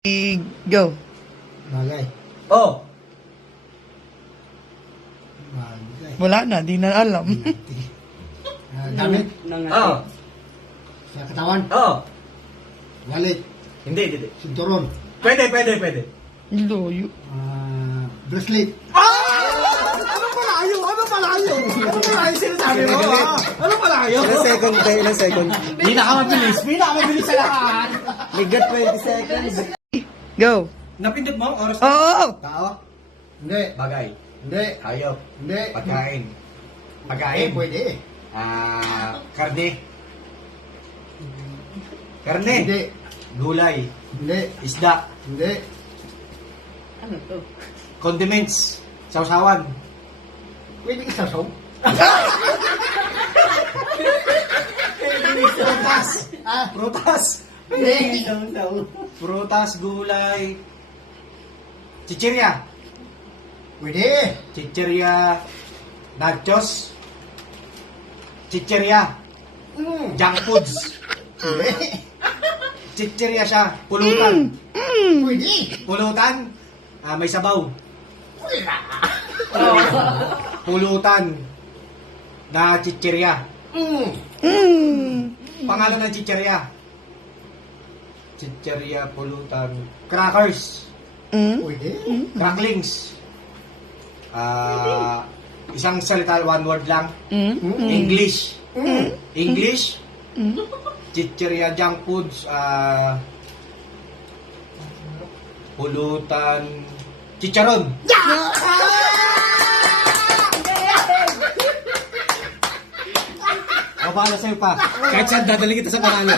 Go. Bagay. Oh. Bagay. Wala na, di na alam. Gamit. Oh. Sa katawan. Oh. Wallet. Hindi. Sinturon. Pwede. Loyo. Bracelet. Ano palayo sinasabi mo? Ano palayo? Ilang second? Pinakamabilis sa lahat. We got 20 seconds. Go. Napindot mo ang oras Oo. Tao. Hindi. Bagay. Hindi. Hayop. Hindi. Pagkain. Pwede. Karne. Karne. Hindi. Gulay. Hindi. Isda. Hindi. Condiments. Sausawan. Pwede isasaw. Prutas. Prutas. Hindi. Prutas, gulay. Chichirya. Pwede. Chichirya. Nachos. Chichirya. Junk foods. Pwede. Chichirya siya. Pulutan. Pwede. Pulutan. May sabaw. Wala. Pulutan. Na chichirya. Pangalan ng chichirya. Chichirya, pulutan. Crackers. Pwede. Cracklings. Isang salita, one word lang. Mm. English. English. Chichirya, junk foods. Pulutan. Chicharon. O, paano sa'yo pa? Kahit saan, dadali kita sa panalo.